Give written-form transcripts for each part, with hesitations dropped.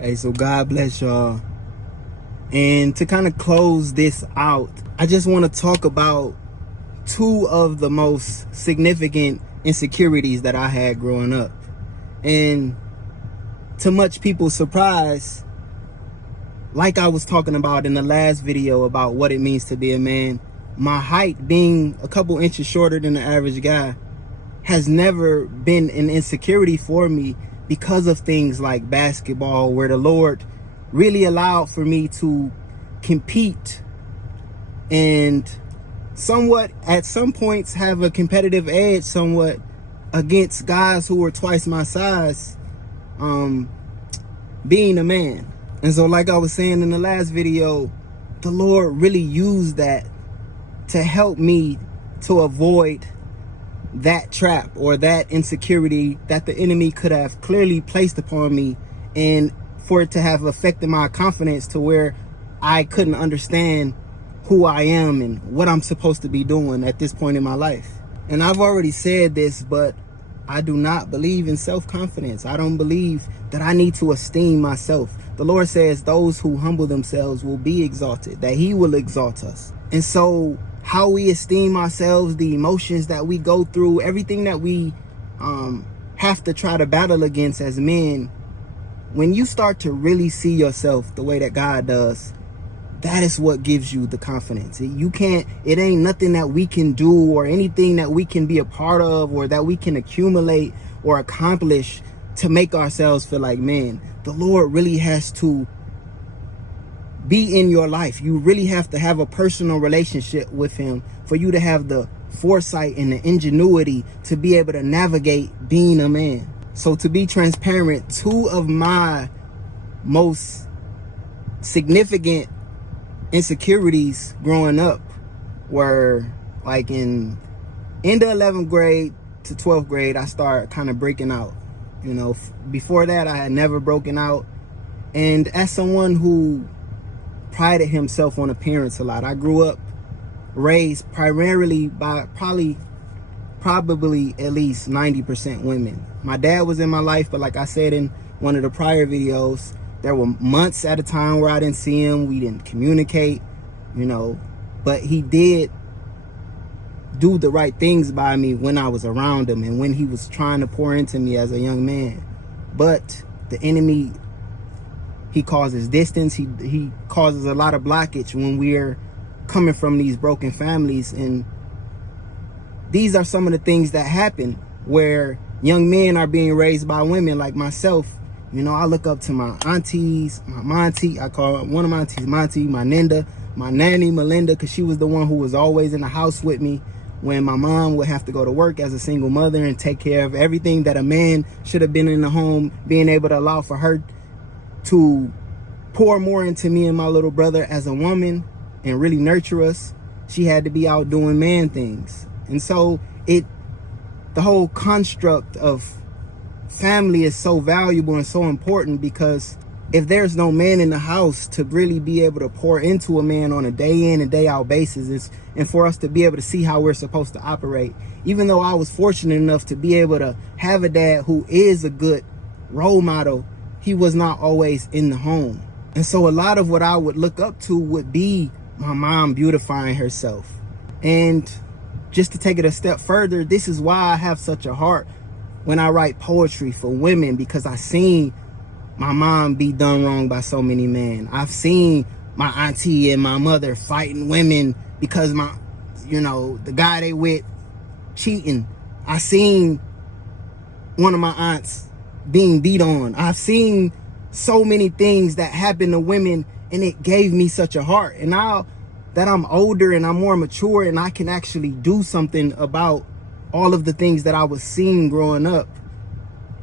Hey, so God bless y'all. And to kind of close this out, I just want to talk about two of the most significant insecurities that I had growing up. And to much people's surprise, like I was talking about in the last video about what it means to be a man, my height being a couple inches shorter than the average guy has never been an insecurity for me because of things like basketball, where the Lord really allowed for me to compete and somewhat at some points have a competitive edge somewhat against guys who were twice my size, being a man. And so, like I was saying in the last video, the Lord really used that to help me to avoid that trap or that insecurity that the enemy could have clearly placed upon me, and for it to have affected my confidence to where I couldn't understand who I am and what I'm supposed to be doing at this point in my life. And I've already said this, but I do not believe in self-confidence. I don't believe that I need to esteem myself. The Lord says those who humble themselves will be exalted, that he will exalt us. And so how we esteem ourselves, the emotions that we go through, everything that we have to try to battle against as men, when you start to really see yourself the way that God does, that is what gives you the confidence. It ain't nothing that we can do or anything that we can be a part of or that we can accumulate or accomplish to make ourselves feel like men. The Lord really has to be in your life. You really have to have a personal relationship with him for you to have the foresight and the ingenuity to be able to navigate being a man. So to be transparent, two of my most significant insecurities growing up were like in the 11th grade to 12th grade, I started kind of breaking out. You know, before that, I had never broken out. And as someone who prided himself on appearance a lot, I grew up raised primarily by probably at least 90% women. My dad was in my life, but like I said in one of the prior videos, there were months at a time where I didn't see him. We didn't communicate, you know, but he did do the right things by me when I was around him and when he was trying to pour into me as a young man. But the enemy, he causes distance. He causes a lot of blockage when we're coming from these broken families. And these are some of the things that happen where young men are being raised by women like myself. You know, I look up to my aunties, my Monty. I call one of my aunties Monty, my Ninda, my nanny Melinda, because she was the one who was always in the house with me when my mom would have to go to work as a single mother and take care of everything that a man should have been in the home, being able to allow for her to pour more into me and my little brother as a woman and really nurture us. She had to be out doing man things. And so the whole construct of family is so valuable and so important, because if there's no man in the house to really be able to pour into a man on a day in and day out basis, and for us to be able to see how we're supposed to operate. Even though I was fortunate enough to be able to have a dad who is a good role model, he was not always in the home. And so a lot of what I would look up to would be my mom beautifying herself. And just to take it a step further, this is why I have such a heart when I write poetry for women, because I seen my mom be done wrong by so many men. I've seen my auntie and my mother fighting women because the guy they with cheating. I seen one of my aunts being beat on. I've seen so many things that happen to women, and it gave me such a heart. And now that I'm older and I'm more mature and I can actually do something about all of the things that I was seeing growing up,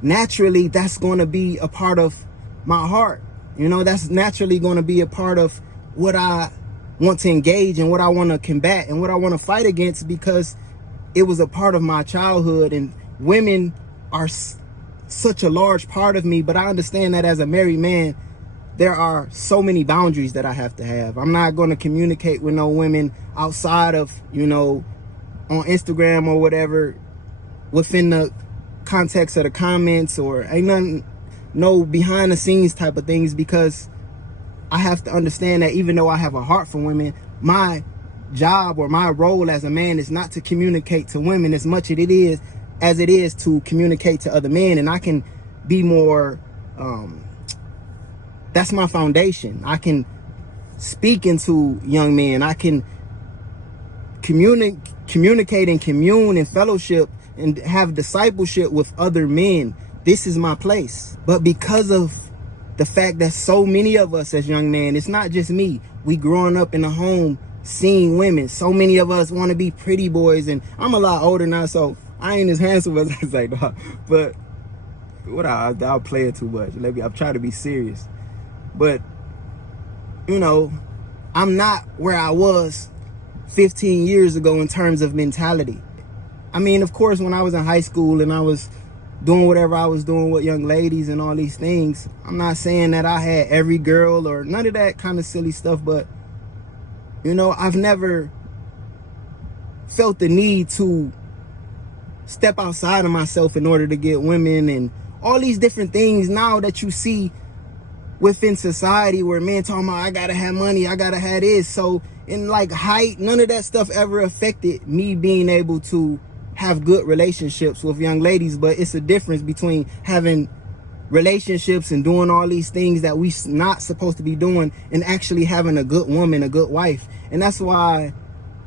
naturally that's going to be a part of my heart. You know, that's naturally going to be a part of what I want to engage and what I want to combat and what I want to fight against, because it was a part of my childhood, and women are such a large part of me. But I understand that as a married man, there are so many boundaries that I have to have. I'm not going to communicate with no women outside of, on Instagram or whatever, within the context of the comments, or ain't nothing know behind the scenes type of things, because I have to understand that even though I have a heart for women, my job or my role as a man is not to communicate to women as much as it is to communicate to other men. And I can be more, that's my foundation. I can speak into young men. I can communicate and commune and fellowship and have discipleship with other men. This is my place. But because of the fact that so many of us as young men, it's not just me, we growing up in a home seeing women, so many of us want to be pretty boys. And I'm a lot older now, so I ain't as handsome as I say, dog. But what I'll play it too much. I'm trying to be serious. But you know, I'm not where I was 15 years ago in terms of mentality. I mean, of course, when I was in high school and I was doing whatever I was doing with young ladies and all these things, I'm not saying that I had every girl or none of that kind of silly stuff, but you know, I've never felt the need to step outside of myself in order to get women and all these different things now that you see within society where men talking about, I gotta have money, I gotta have this. So in like height, none of that stuff ever affected me being able to have good relationships with young ladies. But it's a difference between having relationships and doing all these things that we not supposed to be doing and actually having a good woman, a good wife. And that's why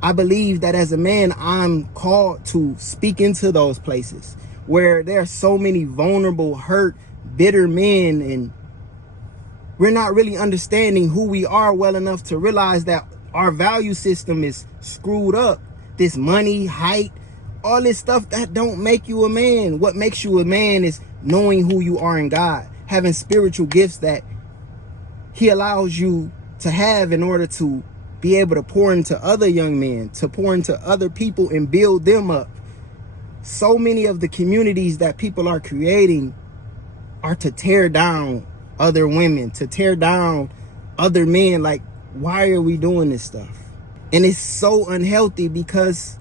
I believe that as a man, I'm called to speak into those places where there are so many vulnerable, hurt, bitter men, and we're not really understanding who we are well enough to realize that our value system is screwed up. This money, height, all this stuff that don't make you a man. What makes you a man is knowing who you are in God, having spiritual gifts that he allows you to have in order to be able to pour into other young men, to pour into other people and build them up. So many of the communities that people are creating are to tear down other women, to tear down other men. Like, why are we doing this stuff? And it's so unhealthy because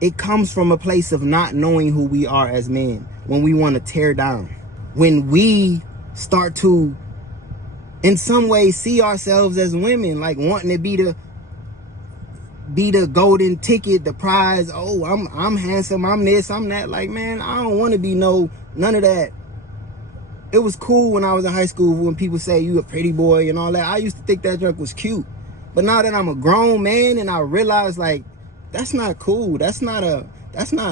it comes from a place of not knowing who we are as men. When we want to tear down, when we start to in some ways see ourselves as women, like wanting to be the golden ticket, the prize. Oh, I'm handsome, I'm this, I'm that. Like, man, I don't want to be none of that. It was cool when I was in high school when people say you a pretty boy and all that. I used to think that junk was cute. But now that I'm a grown man and I realize, like, that's not cool. That's not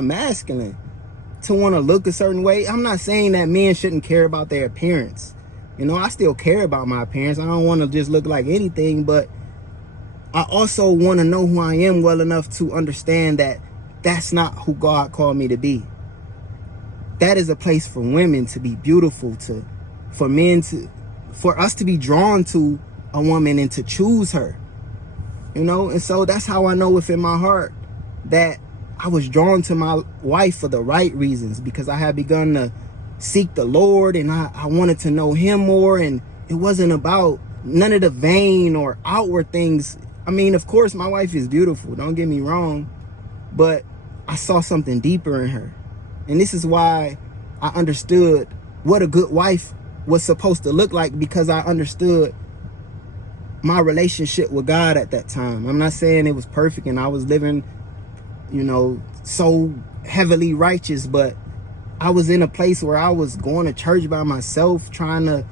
masculine to want to look a certain way. I'm not saying that men shouldn't care about their appearance. You know, I still care about my appearance. I don't want to just look like anything, but I also want to know who I am well enough to understand that that's not who God called me to be. That is a place for women to be beautiful, for us to be drawn to a woman and to choose her. You know, and so that's how I know within my heart that I was drawn to my wife for the right reasons, because I had begun to seek the Lord and I wanted to know him more. And it wasn't about none of the vain or outward things. I mean, of course, my wife is beautiful, don't get me wrong, but I saw something deeper in her. And this is why I understood what a good wife was supposed to look like, because I understood my relationship with God at that time. I'm not saying it was perfect and I was living, you know, so heavily righteous, but I was in a place where I was going to church by myself, trying to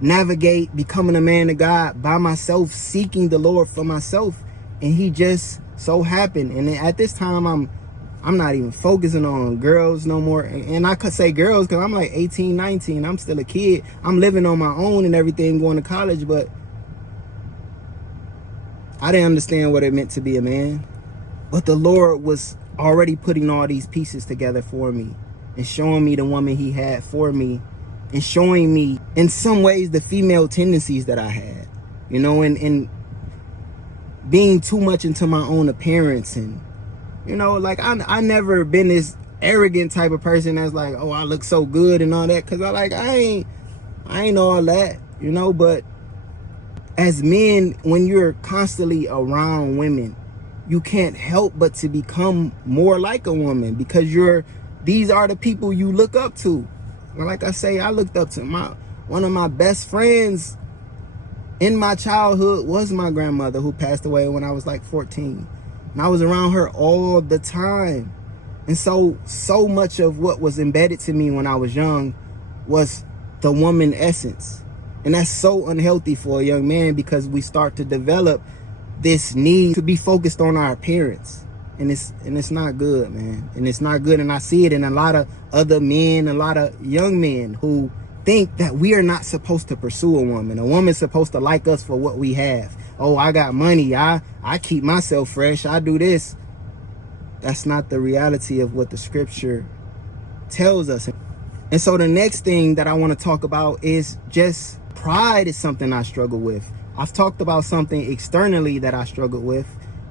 navigate becoming a man of God by myself, seeking the Lord for myself. And he just so happened. And at this time, I'm not even focusing on girls no more. And I could say girls because I'm like 18, 19. I'm still a kid. I'm living on my own and everything, going to college, but I didn't understand what it meant to be a man. But the Lord was already putting all these pieces together for me and showing me the woman he had for me, and showing me in some ways the female tendencies that I had, you know, and being too much into my own appearance. And, you know, like I never been this arrogant type of person that's like, oh, I look so good and all that, because I ain't all that, you know. But as men, when you're constantly around women, you can't help but to become more like a woman, because these are the people you look up to. like I say, I looked up to one of my best friends in my childhood was my grandmother, who passed away when I was like 14. And I was around her all the time. And so much of what was embedded to me when I was young was the woman essence. And that's so unhealthy for a young man, because we start to develop this need to be focused on our appearance. And it's not good, man. And it's not good. And I see it in a lot of other men, a lot of young men who think that we are not supposed to pursue a woman. A woman's supposed to like us for what we have. Oh, I got money. I keep myself fresh. I do this. That's not the reality of what the scripture tells us. And so the next thing that I want to talk about is just pride is something I struggle with. I've talked about something externally that I struggled with,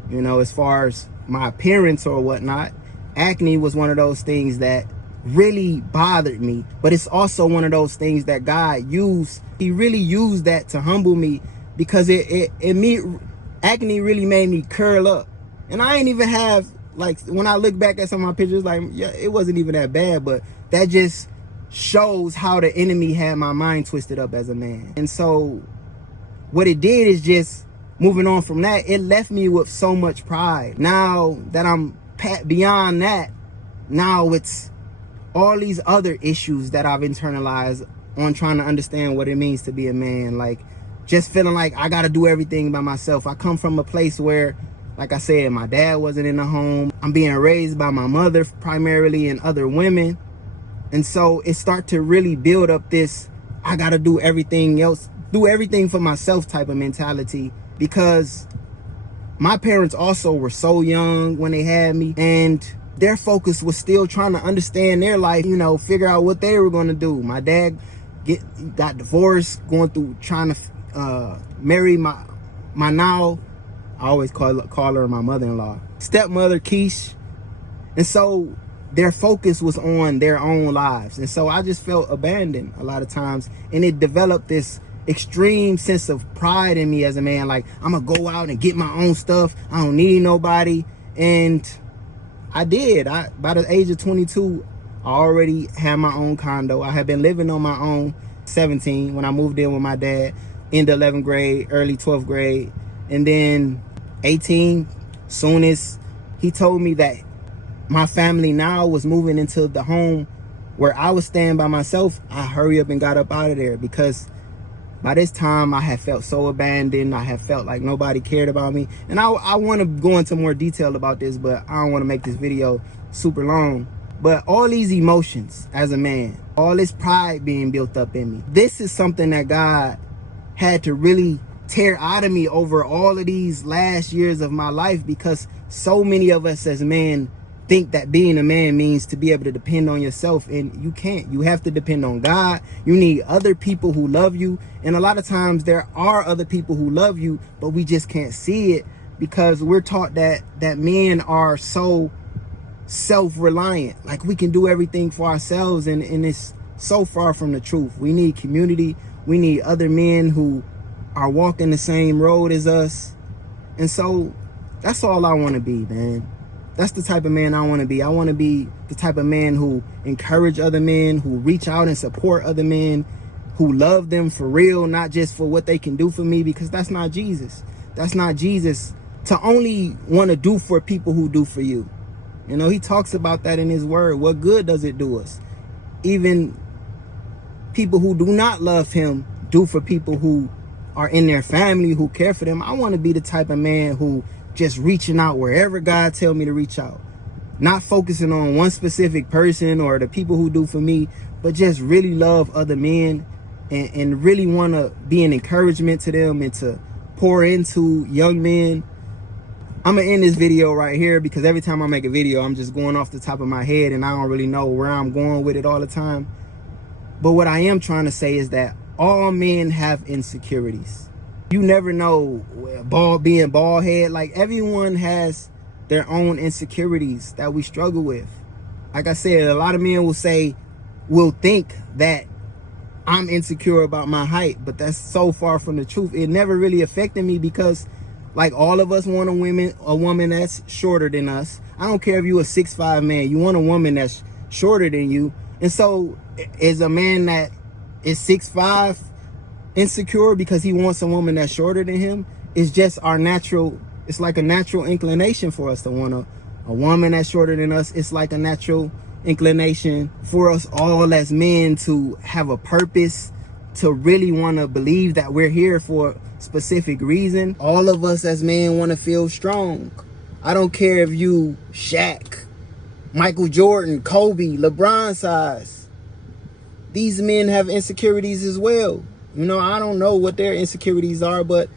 you know, as far as my appearance or whatnot. Acne was one of those things that really bothered me, but it's also one of those things that God used. He really used that to humble me, because acne really made me curl up. And I ain't even have, like, when I look back at some of my pictures, like, yeah, it wasn't even that bad, but that just shows how the enemy had my mind twisted up as a man. And so what it did is, just moving on from that, it left me with so much pride. Now that I'm beyond that, now it's all these other issues that I've internalized on trying to understand what it means to be a man. Like, just feeling like I got to do everything by myself. I come from a place where, like I said, my dad wasn't in the home. I'm being raised by my mother primarily and other women. And so it starts to really build up this, I got to do everything else, do everything for myself type of mentality, because my parents also were so young when they had me, and their focus was still trying to understand their life, you know, figure out what they were going to do. My dad got divorced, going through trying to marry my now, I always call her my mother-in-law, stepmother, Keish. And so their focus was on their own lives. And so I just felt abandoned a lot of times. And it developed this extreme sense of pride in me as a man. Like, I'm going to go out and get my own stuff. I don't need nobody. And I did. By the age of 22, I already had my own condo. I had been living on my own 17 when I moved in with my dad, in the 11th grade, early 12th grade. And then 18, soon as he told me that my family now was moving into the home where I was staying by myself, I hurry up and got up out of there, because by this time I had felt so abandoned. I had felt like nobody cared about me. And I want to go into more detail about this, but I don't want to make this video super long. But all these emotions as a man, all this pride being built up in me, this is something that God had to really tear out of me over all of these last years of my life, because so many of us as men think that being a man means to be able to depend on yourself, and you can't. You have to depend on God. You need other people who love you, and a lot of times there are other people who love you, but we just can't see it, because we're taught that men are so self-reliant, like we can do everything for ourselves, and it's so far from the truth. We need community. We need other men who are walking the same road as us. And so that's all I want to be, man. That's the type of man I want to be. I want to be the type of man who encourage other men, who reach out and support other men, who love them for real, not just for what they can do for me, because that's not Jesus. That's not Jesus, to only want to do for people who do for you. You know, he talks about that in his word. What good does it do us? Even people who do not love him do for people who are in their family, who care for them. I want to be the type of man who just reaching out wherever God tell me to reach out, not focusing on one specific person or the people who do for me, but just really love other men and really want to be an encouragement to them and to pour into young men. I'm gonna end this video right here, because every time I make a video, I'm just going off the top of my head and I don't really know where I'm going with it all the time. But what I am trying to say is that all men have insecurities. You never know, being bald head, like everyone has their own insecurities that we struggle with. Like I said, a lot of men will think that I'm insecure about my height, but that's so far from the truth. It never really affected me, because like all of us want a woman that's shorter than us. I don't care if you're a 6'5" man, you want a woman that's shorter than you, And so is a man that is 6'5" insecure because he wants a woman that's shorter than him? It's just our natural, it's like a natural inclination for us to want a woman that's shorter than us. It's like a natural inclination for us all as men to have a purpose, to really want to believe that we're here for a specific reason. All of us as men want to feel strong. I don't care if you Shaq, Michael Jordan, Kobe, LeBron size. These men have insecurities as well. You know, I don't know what their insecurities are, but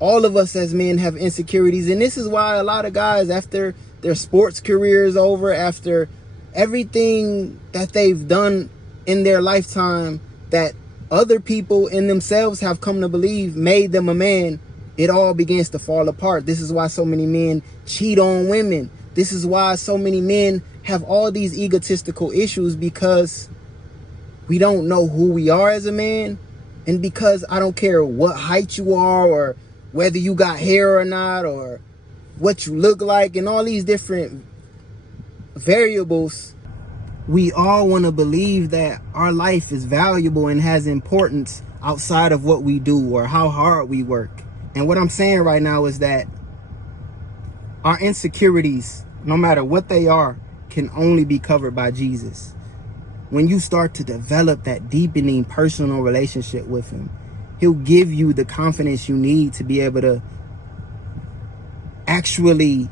all of us as men have insecurities. And this is why a lot of guys, after their sports career is over, after everything that they've done in their lifetime that other people in themselves have come to believe made them a man, it all begins to fall apart. This is why so many men cheat on women. This is why so many men have all these egotistical issues, because we don't know who we are as a man. And because I don't care what height you are, or whether you got hair or not, or what you look like, and all these different variables, we all want to believe that our life is valuable and has importance outside of what we do or how hard we work. And what I'm saying right now is that our insecurities, no matter what they are, can only be covered by Jesus. When you start to develop that deepening personal relationship with him, he'll give you the confidence you need to be able to actually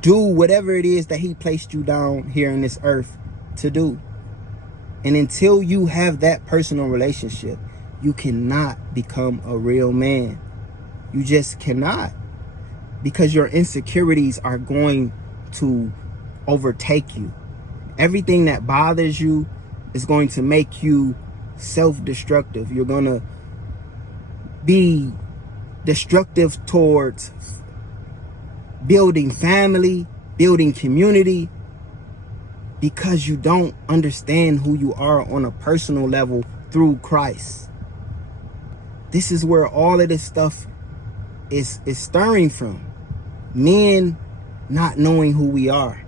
do whatever it is that he placed you down here in this earth to do. And until you have that personal relationship, you cannot become a real man. You just cannot, because your insecurities are going to overtake you. Everything that bothers you is going to make you self-destructive. You're going to be destructive towards building family, building community, because you don't understand who you are on a personal level through Christ. This is where all of this stuff is stirring from. Men not knowing who we are.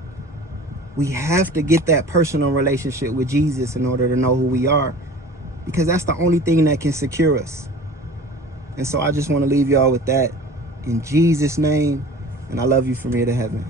We have to get that personal relationship with Jesus in order to know who we are, because that's the only thing that can secure us. And so I just want to leave y'all with that in Jesus' name. And I love you from here to heaven.